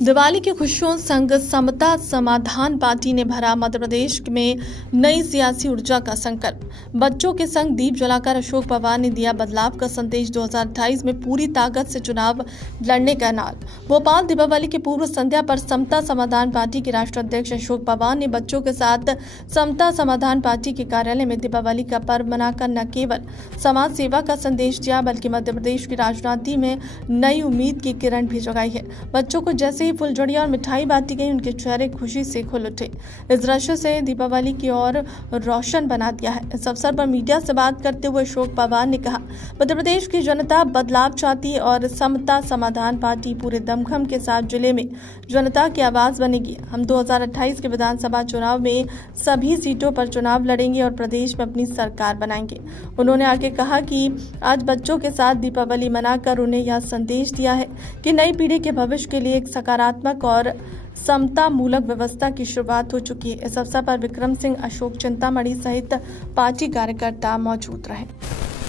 दिवाली की खुशियों संग समता समाधान पार्टी ने भरा मध्य प्रदेश में नई सियासी ऊर्जा का संकल्प। बच्चों के संग दीप जलाकर अशोक पवार ने दिया बदलाव का संदेश। 2028 में पूरी ताकत से चुनाव लड़ने का ऐलान। भोपाल दीपावली की पूर्व संध्या पर समता समाधान पार्टी के राष्ट्रीय अध्यक्ष अशोक पवार ने बच्चों के साथ समता समाधान पार्टी के कार्यालय में दीपावली का पर्व मनाकर न केवल समाज सेवा का संदेश दिया बल्कि मध्य प्रदेश की राजनीति में नई उम्मीद की किरण भी जगाई है। बच्चों को जैसे ही फुलझड़ी और मिठाई बांटी गई, उनके चेहरे खुशी से खुल उठे। इस दृश्य से दीपावली की ओर रोशन बना दिया है। इस अवसर पर मीडिया से बात करते हुए अशोक पवार ने कहा, मध्य प्रदेश की जनता बदलाव चाहती है और समता समाधान पार्टी पूरे दमखम के साथ जिले में जनता की आवाज बनेगी। हम 2028 के विधानसभा चुनाव में सभी सीटों पर चुनाव लड़ेंगे और प्रदेश में अपनी सरकार बनाएंगे। उन्होंने आगे कहा कि आज बच्चों के साथ दीपावली मनाकर उन्हें यह संदेश दिया है कि नई पीढ़ी के भविष्य के लिए एक सकारात्मक और समता मूलक व्यवस्था की शुरुआत हो चुकी है। इस अवसर पर विक्रम सिंह, अशोक चिंतामणि सहित पार्टी कार्यकर्ता मौजूद रहे।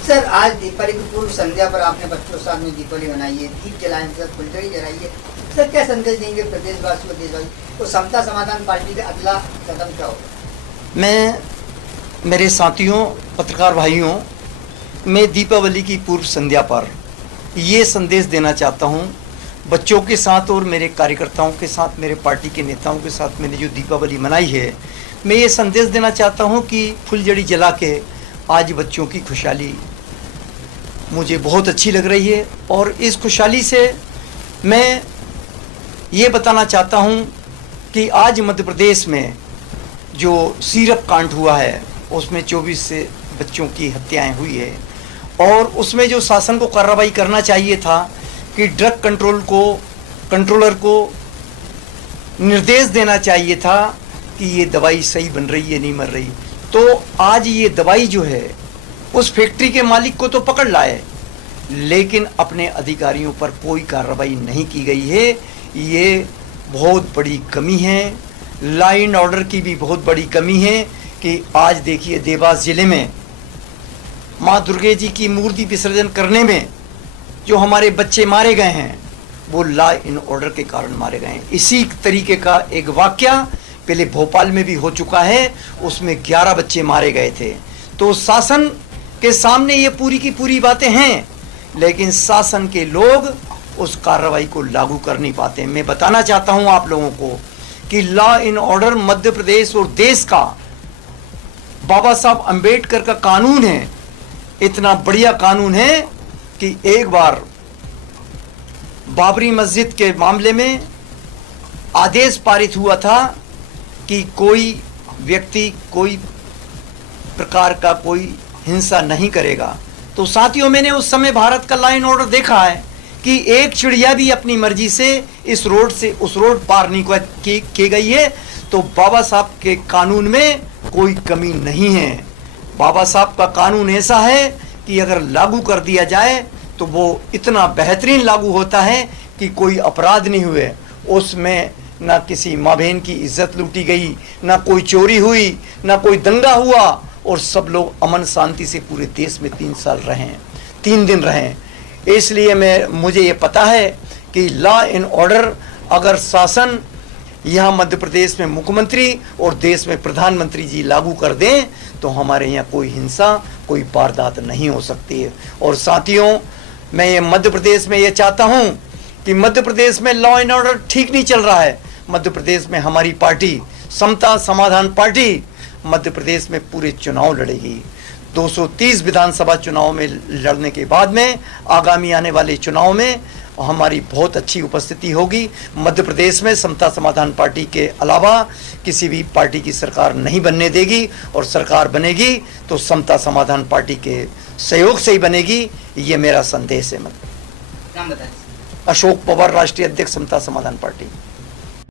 सर, आज दीपावली की पूर्व संध्या पर आपने बच्चों के साथ में दीपावली मनाई है, दीप जलाए, फुलझड़ी जलाई है। सर, क्या संदेश देंगे प्रदेशवासियों को, देशवासियों को? समता समाधान पार्टी का अगला कदम क्या होगा? मैं, मेरे साथियों, पत्रकार भाइयों, मैं दीपावली की पूर्व संध्या पर ये संदेश देना चाहता हूँ बच्चों के साथ और मेरे कार्यकर्ताओं के साथ, मेरे पार्टी के नेताओं के साथ मैंने जो दीपावली मनाई है, मैं ये संदेश देना चाहता हूँ कि फुलझड़ी जला के आज बच्चों की खुशहाली मुझे बहुत अच्छी लग रही है। और इस खुशहाली से मैं ये बताना चाहता हूँ कि आज मध्य प्रदेश में जो सीरप कांड हुआ है उसमें 24 से बच्चों की हत्याएं हुई है और उसमें जो शासन को कार्रवाई करना चाहिए था कि ड्रग कंट्रोलर को निर्देश देना चाहिए था कि ये दवाई सही बन रही है, नहीं मर रही। तो आज ये दवाई जो है उस फैक्ट्री के मालिक को तो पकड़ लाए, लेकिन अपने अधिकारियों पर कोई कार्रवाई नहीं की गई है। ये बहुत बड़ी कमी है, लॉ एंड ऑर्डर की भी बहुत बड़ी कमी है कि आज देखिए देवास जिले में माँ दुर्गे जी की मूर्ति विसर्जन करने में जो हमारे बच्चे मारे गए हैं वो लॉ एंड ऑर्डर के कारण मारे गए हैं। इसी तरीके का एक वाकया पहले भोपाल में भी हो चुका है, उसमें 11 बच्चे मारे गए थे। तो शासन के सामने ये पूरी की पूरी बातें हैं, लेकिन शासन के लोग उस कार्रवाई को लागू कर नहीं पाते। मैं बताना चाहता हूँ आप लोगों को कि law and order Madhya Pradesh और देश का बाबा साहब अंबेडकर का कानून है, इतना बढ़िया कानून है कि एक बार बाबरी मस्जिद के मामले में आदेश पारित हुआ था कि कोई व्यक्ति कोई प्रकार का कोई हिंसा नहीं करेगा। तो साथियों, मैंने उस समय भारत का लॉ एंड ऑर्डर देखा है कि एक चिड़िया भी अपनी मर्जी से इस रोड से उस रोड पार नहीं की गई है। तो बाबा साहब के कानून में कोई कमी नहीं है। बाबा साहब का कानून ऐसा है कि अगर लागू कर दिया जाए तो वो इतना बेहतरीन लागू होता है कि कोई अपराध नहीं हुए, उसमें ना किसी माँ बहन की इज्जत लूटी गई, ना कोई चोरी हुई, ना कोई दंगा हुआ और सब लोग अमन शांति से पूरे देश में 3 दिन रहे। इसलिए मुझे ये पता है कि लॉ एंड ऑर्डर अगर शासन यहाँ मध्य प्रदेश में मुख्यमंत्री और देश में प्रधानमंत्री जी लागू कर दें तो हमारे यहाँ कोई हिंसा, कोई वारदात नहीं हो सकती है। और साथियों, मैं ये मध्य प्रदेश में ये चाहता हूँ कि मध्य प्रदेश में लॉ एंड ऑर्डर ठीक नहीं चल रहा है। मध्य प्रदेश में हमारी पार्टी समता समाधान पार्टी मध्य प्रदेश में पूरे चुनाव लड़ेगी। 230 विधानसभा चुनाव में लड़ने के बाद में आगामी आने वाले चुनाव में हमारी बहुत अच्छी उपस्थिति होगी। मध्य प्रदेश में समता समाधान पार्टी के अलावा किसी भी पार्टी की सरकार नहीं बनने देगी और सरकार बनेगी तो समता समाधान पार्टी के सहयोग से ही बनेगी। ये मेरा संदेश है। नाम बताएं। अशोक पवार, राष्ट्रीय अध्यक्ष समता समाधान पार्टी।